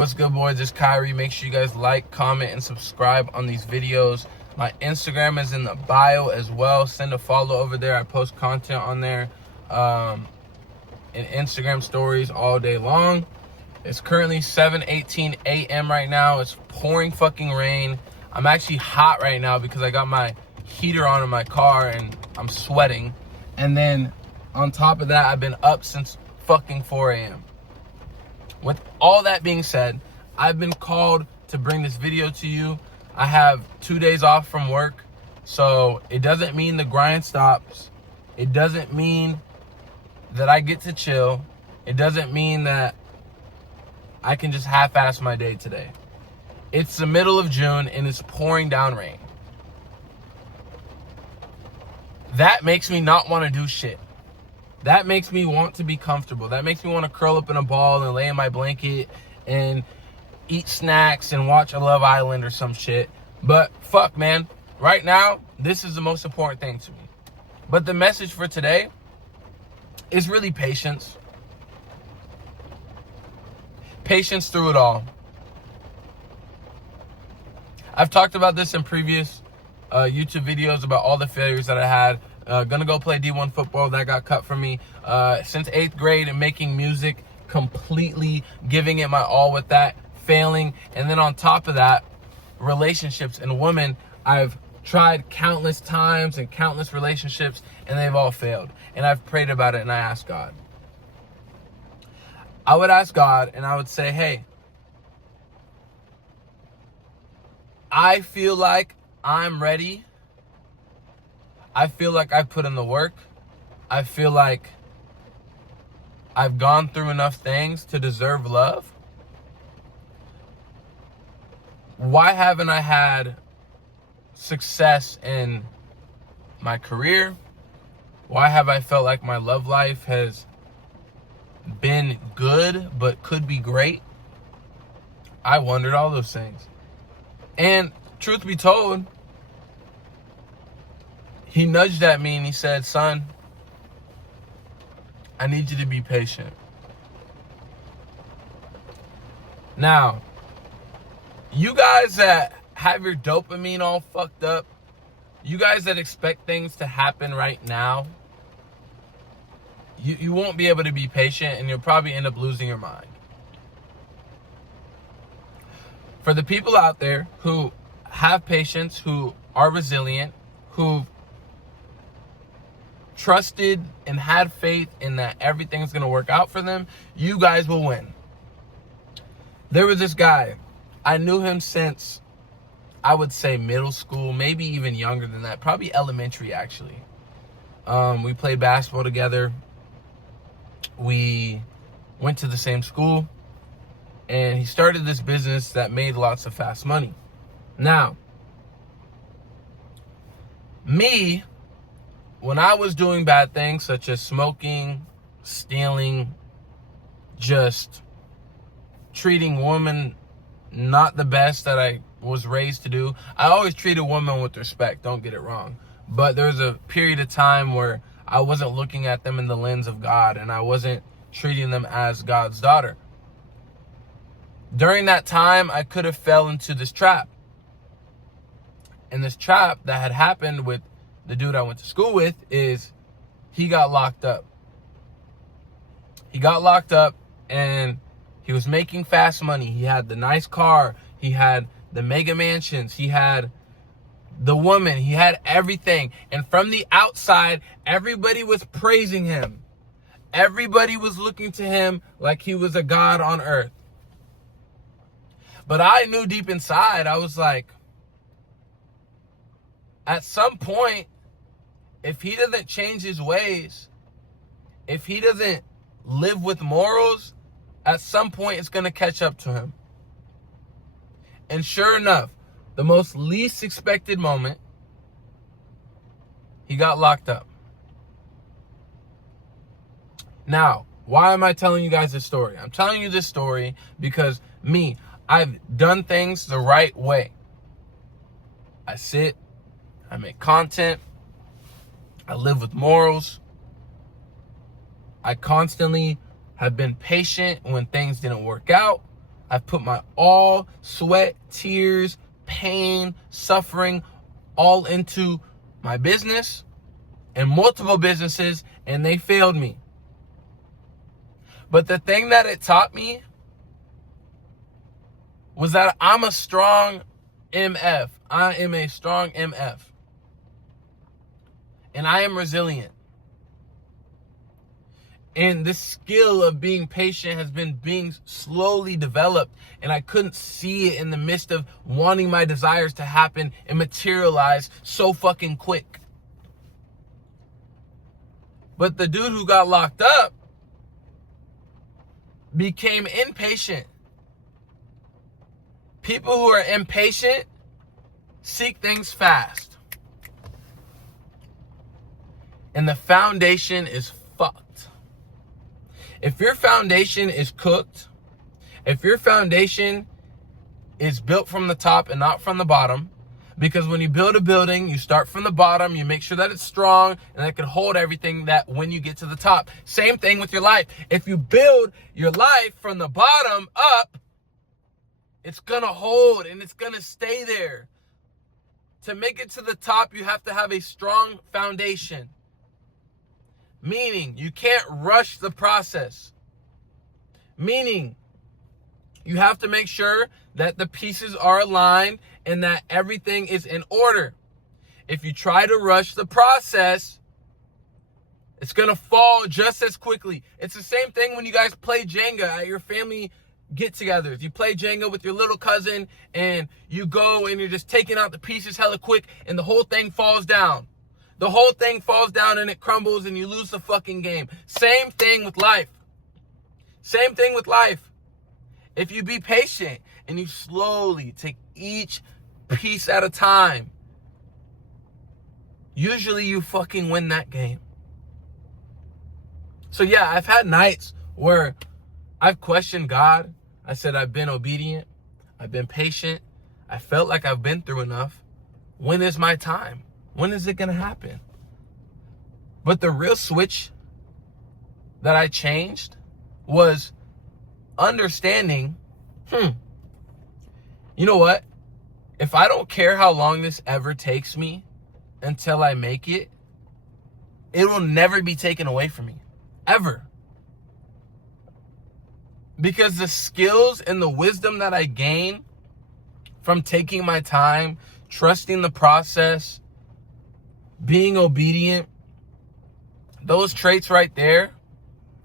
What's good, boys? It's Kyrie. Make sure you guys like, comment, and subscribe on these videos. My Instagram is in the bio as well. Send a follow over there. I post content on there and Instagram stories all day long. It's currently 7:18 a.m. right now. It's pouring fucking rain. I'm actually hot right now because I got my heater on in my car and I'm sweating. And then on top of that, I've been up since fucking 4 a.m. With all that being said, I've been called to bring this video to you. I have 2 days off from work, so it doesn't mean the grind stops. It doesn't mean that I get to chill. It doesn't mean that I can just half-ass my day today. It's the middle of June and it's pouring down rain. That makes me not want to do shit. That makes me want to be comfortable. That makes me want to curl up in a ball and lay in my blanket and eat snacks and watch a Love Island or some shit. But fuck, man. Right now, this is the most important thing to me. But the message for today is really patience. Patience through it all. I've talked about this in previous YouTube videos about all the failures that I had. Gonna go play D1 football, that got cut from me. Since 8th grade and making music, completely giving it my all with that, failing. And then on top of that, relationships and women. I've tried countless times and countless relationships and they've all failed. And I've prayed about it and I asked God. I would ask God and I would say, hey, I feel like I'm ready. I feel like I've put in the work. I feel like I've gone through enough things to deserve love. Why haven't I had success in my career? Why have I felt like my love life has been good but could be great? I wondered all those things. And truth be told, he nudged at me and he said, son, I need you to be patient. Now, you guys that have your dopamine all fucked up, you guys that expect things to happen right now, you won't be able to be patient and you'll probably end up losing your mind. For the people out there who have patience, who are resilient, who've trusted and had faith in that everything's going to work out for them, you guys will win. There was this guy. I knew him since, I would say, middle school, maybe even younger than that, probably elementary, actually. We played basketball together. We went to the same school. And he started this business that made lots of fast money. Now, me, when I was doing bad things such as smoking, stealing, just treating women not the best that I was raised to do. I always treated women with respect, don't get it wrong. But there was a period of time where I wasn't looking at them in the lens of God and I wasn't treating them as God's daughter. During that time, I could have fell into this trap. And this trap that had happened with the dude I went to school with is he got locked up. He got locked up and he was making fast money. He had the nice car. He had the mega mansions. He had the woman. He had everything. And from the outside, everybody was praising him. Everybody was looking to him like he was a god on earth. But I knew deep inside, I was like, at some point, if he doesn't change his ways, if he doesn't live with morals, at some point it's going to catch up to him. And sure enough, the most least expected moment, he got locked up. Now, why am I telling you guys this story? I'm telling you this story because I've done things the right way. I sit, I make content, I live with morals. I constantly have been patient when things didn't work out. I've put my all, sweat, tears, pain, suffering, all into my business and multiple businesses, and they failed me. But the thing that it taught me was that I'm a strong MF. I am a strong MF. And I am resilient. And this skill of being patient has been being slowly developed. And I couldn't see it in the midst of wanting my desires to happen and materialize so fucking quick. But the dude who got locked up became impatient. People who are impatient seek things fast. And the foundation is fucked. If your foundation is cooked, if your foundation is built from the top and not from the bottom, because when you build a building, you start from the bottom, you make sure that it's strong and that it can hold everything that when you get to the top. Same thing with your life. If you build your life from the bottom up, it's gonna hold and it's gonna stay there. To make it to the top, you have to have a strong foundation. Meaning, you can't rush the process. Meaning, you have to make sure that the pieces are aligned and that everything is in order. If you try to rush the process, it's gonna fall just as quickly. It's the same thing when you guys play Jenga at your family get-togethers. You play Jenga with your little cousin and you go and you're just taking out the pieces hella quick and the whole thing falls down. The whole thing falls down and it crumbles and you lose the fucking game. Same thing with life. Same thing with life. If you be patient and you slowly take each piece at a time, usually you fucking win that game. So yeah, I've had nights where I've questioned God. I said I've been obedient. I've been patient. I felt like I've been through enough. When is my time? When is it going to happen? But the real switch that I changed was understanding, you know what? If I don't care how long this ever takes me until I make it, it will never be taken away from me. Ever. Because the skills and the wisdom that I gain from taking my time, trusting the process, being obedient, those traits right there,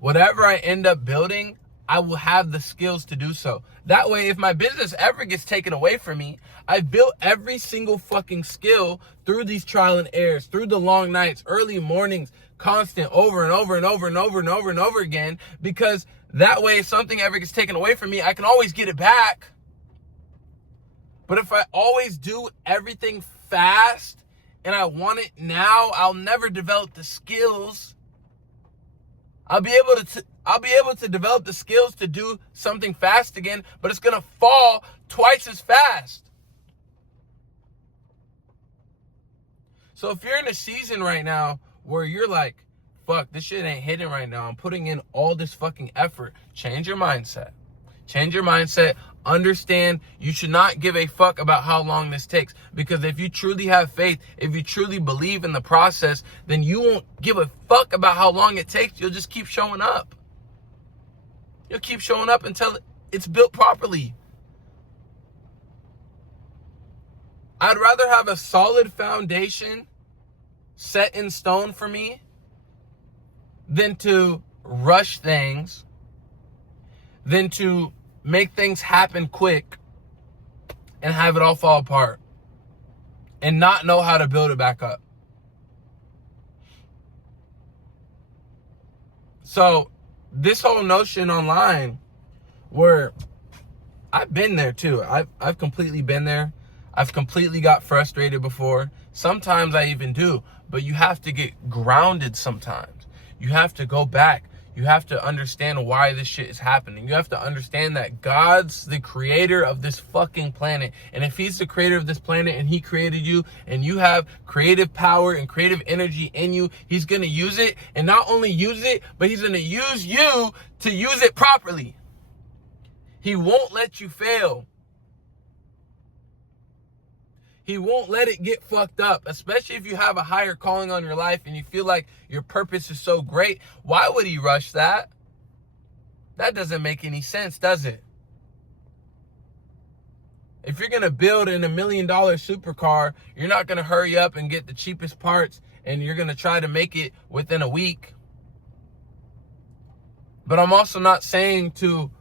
whatever I end up building, I will have the skills to do so. That way, if my business ever gets taken away from me, I've built every single fucking skill through these trial and errors, through the long nights, early mornings, constant, over and over and over and over and over and over again, because that way, if something ever gets taken away from me, I can always get it back. But if I always do everything fast and I want it now, I'll never develop the skills. I'll be able to develop the skills to do something fast again, but it's gonna fall twice as fast. So if you're in a season right now where you're like, fuck, this shit ain't hitting right now, I'm putting in all this fucking effort, change your mindset. Change your mindset. Understand you should not give a fuck about how long this takes. Because if you truly have faith, if you truly believe in the process, then you won't give a fuck about how long it takes. You'll just keep showing up. You'll keep showing up until it's built properly. I'd rather have a solid foundation set in stone for me than to rush things, than to make things happen quick and have it all fall apart and not know how to build it back up. So this whole notion online where I've been there too. I've completely been there. I've completely got frustrated before. Sometimes I even do, but you have to get grounded sometimes. You have to go back. You have to understand why this shit is happening. You have to understand that God's the creator of this fucking planet. And if he's the creator of this planet and he created you and you have creative power and creative energy in you, he's going to use it. And not only use it, but he's going to use you to use it properly. He won't let you fail. He won't let it get fucked up, especially if you have a higher calling on your life and you feel like your purpose is so great. Why would he rush that? That doesn't make any sense, does it? If you're going to build in $1 million supercar, you're not going to hurry up and get the cheapest parts and you're going to try to make it within a week. But I'm also not saying to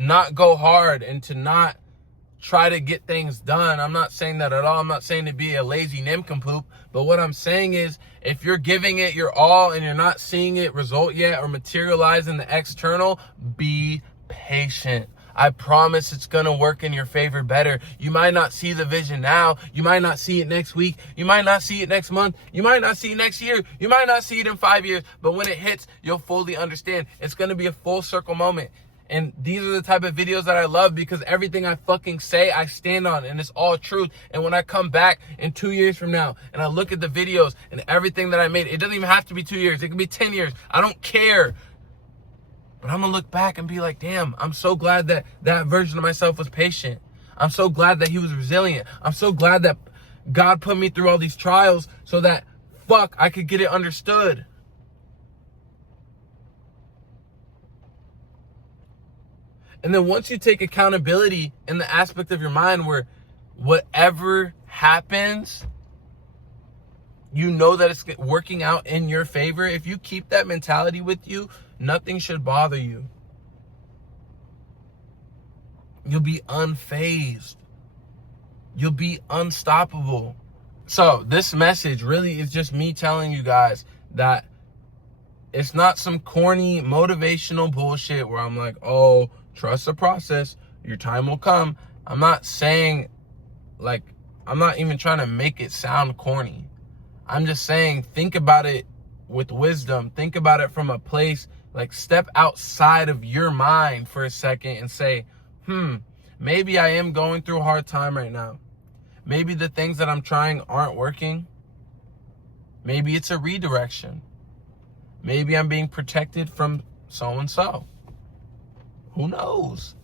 not go hard and to not try to get things done. I'm not saying that at all. I'm not saying to be a lazy nincompoop. But what I'm saying is, if you're giving it your all and you're not seeing it result yet or materialize in the external, be patient. I promise it's going to work in your favor better. You might not see the vision now. You might not see it next week. You might not see it next month. You might not see it next year. You might not see it in 5 years. But when it hits, you'll fully understand. It's going to be a full circle moment. And these are the type of videos that I love because everything I fucking say, I stand on and it's all truth. And when I come back in 2 years from now and I look at the videos and everything that I made, it doesn't even have to be 2 years. It can be 10 years. I don't care. But I'm going to look back and be like, damn, I'm so glad that that version of myself was patient. I'm so glad that he was resilient. I'm so glad that God put me through all these trials so that, I could get it understood. And then once you take accountability in the aspect of your mind where whatever happens, you know that it's working out in your favor. If you keep that mentality with you, nothing should bother you. You'll be unfazed. You'll be unstoppable. So this message really is just me telling you guys that it's not some corny motivational bullshit where I'm like, oh, trust the process. Your time will come. I'm not saying, like, I'm not even trying to make it sound corny. I'm just saying, think about it with wisdom. Think about it from a place, like, step outside of your mind for a second and say, maybe I am going through a hard time right now. Maybe the things that I'm trying aren't working. Maybe it's a redirection. Maybe I'm being protected from so-and-so. Who knows?